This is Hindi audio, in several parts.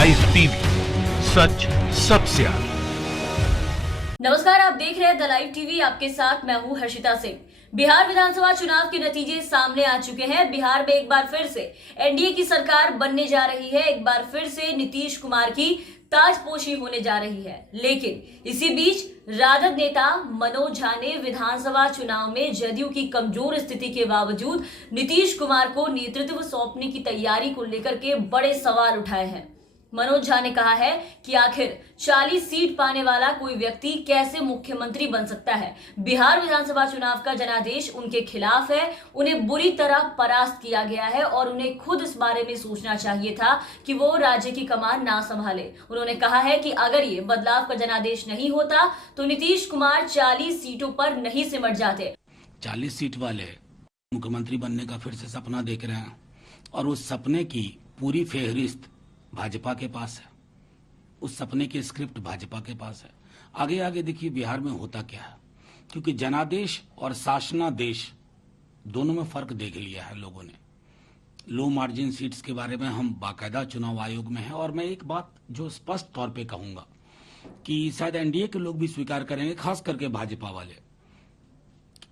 लाइव टीवी, सच सबसे आगे। नमस्कार, आप देख रहे हैं द लाइव टीवी। आपके साथ मैं हूं हर्षिता सिंह। बिहार विधानसभा चुनाव के नतीजे सामने आ चुके हैं। बिहार में एक बार फिर से एनडीए की सरकार बनने जा रही है। एक बार फिर से नीतीश कुमार की ताजपोशी होने जा रही है। लेकिन इसी बीच राजद नेता मनोज झा ने विधानसभा चुनाव में जदयू की कमजोर स्थिति के बावजूद नीतीश कुमार को नेतृत्व सौंपने की तैयारी को लेकर के बड़े सवाल उठाए हैं। मनोज झा ने कहा है कि आखिर 40 सीट पाने वाला कोई व्यक्ति कैसे मुख्यमंत्री बन सकता है। बिहार विधानसभा चुनाव का जनादेश उनके खिलाफ है, उन्हें बुरी तरह परास्त किया गया है और उन्हें खुद इस बारे में सोचना चाहिए था कि वो राज्य की कमान ना संभाले। उन्होंने कहा है कि अगर ये बदलाव का जनादेश नहीं होता तो नीतीश कुमार 40 सीटों पर नहीं सिमट जाते। 40 सीट वाले मुख्यमंत्री बनने का फिर से सपना देख रहे हैं और उस सपने की पूरी फेहरिस्त भाजपा के पास है। उस सपने की स्क्रिप्ट भाजपा के पास है। आगे आगे देखिए बिहार में होता क्या है, क्योंकि जनादेश और शासनादेश दोनों में फर्क देख लिया है लोगों ने। लो मार्जिन सीट्स के बारे में हम बाकायदा चुनाव आयोग में हैं और मैं एक बात जो स्पष्ट तौर पे कहूंगा कि शायद एनडीए के लोग भी स्वीकार करेंगे, खास करके भाजपा वाले,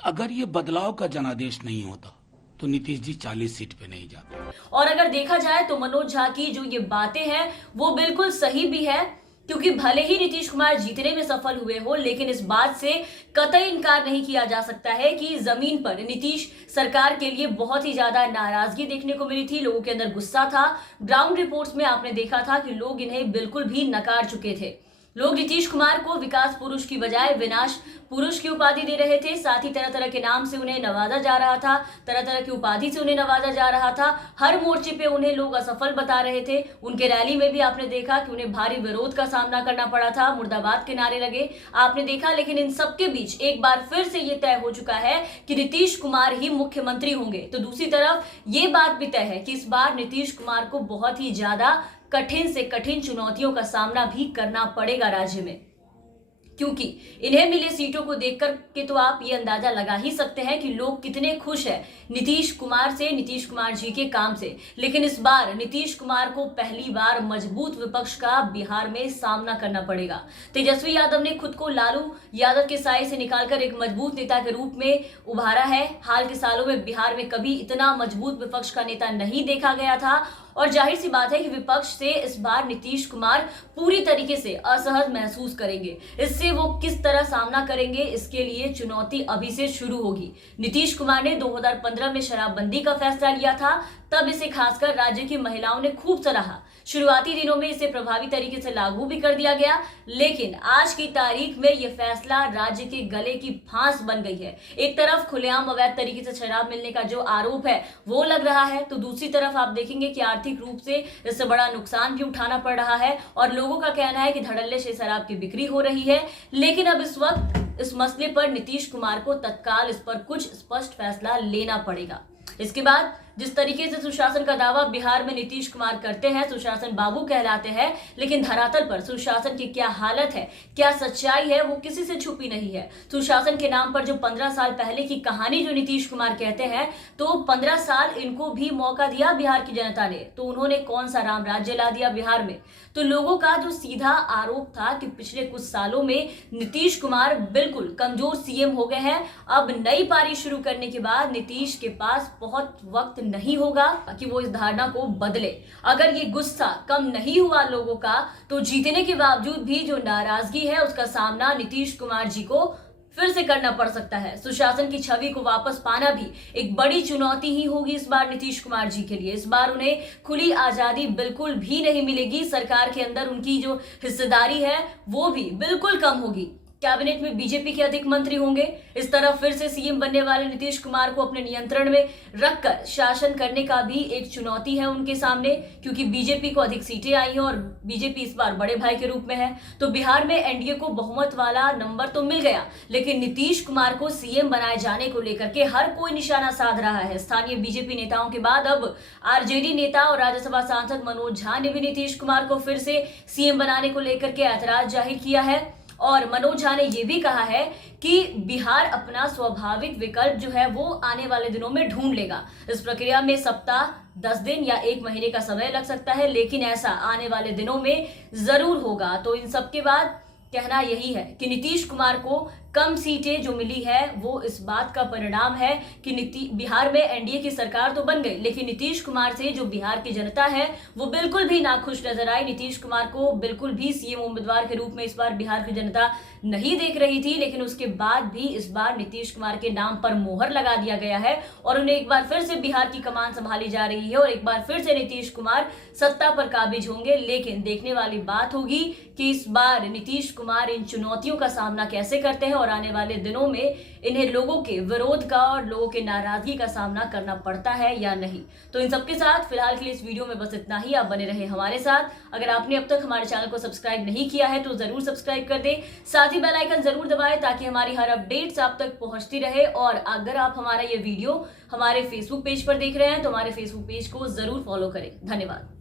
अगर ये बदलाव का जनादेश नहीं होता तो नीतीश जी 40 सीट पे नहीं जाते। और अगर देखा जाए तो मनोज झा की जो ये बातें हैं वो बिल्कुल सही भी है, क्योंकि भले ही नीतीश कुमार जीतने में सफल हुए हो, लेकिन इस बात से कतई इनकार नहीं किया जा सकता है कि जमीन पर नीतीश सरकार के लिए बहुत ही ज्यादा नाराजगी देखने को मिली थी। लोगों के अंदर गुस्सा था। ग्राउंड रिपोर्ट्स में आपने देखा था कि लोग इन्हें बिल्कुल भी नकार चुके थे। लोग नीतीश कुमार को विकास पुरुष की बजाय विनाश पुरुष की उपाधि दे रहे थे। साथ ही तरह तरह के नाम से उन्हें नवाजा जा रहा था, तरह तरह की उपाधि से उन्हें नवाजा जा रहा था। हर मोर्चे पे उन्हें लोग असफल बता रहे थे। उनके रैली में भी आपने देखा कि उन्हें भारी विरोध का सामना करना पड़ा था, मुर्दाबाद के नारे लगे, आपने देखा। लेकिन इन सबके बीच एक बार फिर से ये तय हो चुका है कि नीतीश कुमार ही मुख्यमंत्री होंगे। तो दूसरी तरफ ये बात भी तय है कि इस बार नीतीश कुमार को बहुत ही ज्यादा कठिन से कठिन चुनौतियों का सामना भी करना पड़ेगा राज्य में, क्योंकि इन्हें मिले सीटों को देखकर के तो आप ये अंदाजा लगा ही सकते हैं कि लोग कितने खुश हैं नीतीश कुमार से, नीतीश कुमार जी के काम से। लेकिन इस बार नीतीश कुमार को पहली बार मजबूत विपक्ष का बिहार में सामना करना पड़ेगा। तेजस्वी यादव ने खुद को लालू यादव के साए से निकालकर एक मजबूत नेता के रूप में उभारा है। हाल के सालों में बिहार में कभी इतना मजबूत विपक्ष का नेता नहीं देखा गया था और जाहिर सी बात है कि विपक्ष से इस बार नीतीश कुमार पूरी तरीके से असहज महसूस करेंगे। इससे वो किस तरह सामना करेंगे, इसके लिए चुनौती अभी से शुरू होगी। नीतीश कुमार ने 2015 में शराबबंदी का फैसला लिया था, तब इसे खासकर राज्य की महिलाओं ने खूब सराहा। शुरुआती दिनों में इसे प्रभावी तरीके से लागू भी कर दिया गया, लेकिन आज की तारीख में यह फैसला राज्य के गले की फांस बन गई है। एक तरफ खुलेआम अवैध तरीके से शराब मिलने का जो आरोप है वो लग रहा है, तो दूसरी तरफ आप देखेंगे कि आर्थिक रूप से इससे बड़ा नुकसान भी उठाना पड़ रहा है और लोगों का कहना है कि धड़ल्ले से शराब की बिक्री हो रही है। लेकिन अब इस वक्त इस मसले पर नीतीश कुमार को तत्काल इस पर कुछ स्पष्ट फैसला लेना पड़ेगा। इसके बाद जिस तरीके से सुशासन का दावा बिहार में नीतीश कुमार करते हैं, सुशासन बाबू कहलाते हैं, लेकिन धरातल पर सुशासन की क्या हालत है, क्या सच्चाई है, वो किसी से छुपी नहीं है। सुशासन के नाम पर जो 15 साल पहले की कहानी जो नीतीश कुमार कहते हैं, तो 15 साल इनको भी मौका दिया बिहार की जनता ने, तो उन्होंने कौन सा राम राज्य ला दिया बिहार में। तो लोगों का जो सीधा आरोप था कि पिछले कुछ सालों में नीतीश कुमार बिल्कुल कमजोर सीएम हो गए हैं। अब नई पारी शुरू करने के बाद नीतीश के पास बहुत वक्त नहीं होगा कि वो इस धारणा को बदले। अगर ये गुस्सा कम नहीं हुआ लोगों का, तो जीतने के बावजूद भी जो नाराजगी है उसका सामना नीतीश कुमार जी को फिर से करना पड़ सकता है। सुशासन की छवि को वापस पाना भी एक बड़ी चुनौती ही होगी इस बार नीतीश कुमार जी के लिए। इस बार उन्हें खुली आजादी बिल्कुल भी नहीं मिलेगी। सरकार के अंदर उनकी जो हिस्सेदारी है वो भी बिल्कुल कम होगी। कैबिनेट में बीजेपी के अधिक मंत्री होंगे। इस तरफ फिर से सीएम बनने वाले नीतीश कुमार को अपने नियंत्रण में रखकर शासन करने का भी एक चुनौती है उनके सामने, क्योंकि बीजेपी को अधिक सीटें आई हैं और बीजेपी इस बार बड़े भाई के रूप में है। तो बिहार में एनडीए को बहुमत वाला नंबर तो मिल गया, लेकिन नीतीश कुमार को सीएम बनाए जाने को लेकर के हर कोई निशाना साध रहा है। स्थानीय बीजेपी नेताओं के बाद अब आरजेडी नेता और राज्यसभा सांसद मनोज झा ने भी नीतीश कुमार को फिर से सीएम बनाने को लेकर के ऐतराज जाहिर किया है। और मनोज झा ने यह भी कहा है कि बिहार अपना स्वाभाविक विकल्प जो है वो आने वाले दिनों में ढूंढ लेगा। इस प्रक्रिया में सप्ताह, 10 दिन या 1 महीने का समय लग सकता है, लेकिन ऐसा आने वाले दिनों में जरूर होगा। तो इन सबके बाद कहना यही है कि नीतीश कुमार को कम सीटें जो मिली है वो इस बात का परिणाम है कि बिहार में एनडीए की सरकार तो बन गई, लेकिन नीतीश कुमार से जो बिहार की जनता है वो बिल्कुल भी नाखुश नजर आई। नीतीश कुमार को बिल्कुल भी सीएम उम्मीदवार के रूप में इस बार बिहार की जनता नहीं देख रही थी, लेकिन उसके बाद भी इस बार नीतीश कुमार के नाम पर मोहर लगा दिया गया है और उन्हें एक बार फिर से बिहार की कमान संभाली जा रही है और एक बार फिर से नीतीश कुमार सत्ता पर काबिज होंगे। लेकिन देखने वाली बात होगी कि इस बार नीतीश कुमार इन चुनौतियों का सामना कैसे करते हैं और आने वाले दिनों में इन्हें लोगों के विरोध का और लोगों के नाराजगी का सामना करना पड़ता है या नहीं। तो इन सबके साथ फिलहाल के लिए इस वीडियो में बस इतना ही। आप बने रहे हमारे साथ। अगर आपने अब तक हमारे चैनल को सब्सक्राइब नहीं किया है तो जरूर सब्सक्राइब कर दे, साथ ही बेल आइकन जरूर दबाएं ताकि हमारी हर अपडेट्स आप तक पहुंचती रहे। और अगर आप हमारा ये वीडियो हमारे फेसबुक पेज पर देख रहे हैं तो हमारे फेसबुक पेज को जरूर फॉलो करें। धन्यवाद।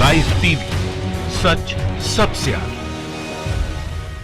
लाइव टीवी, सच सबसे आगे।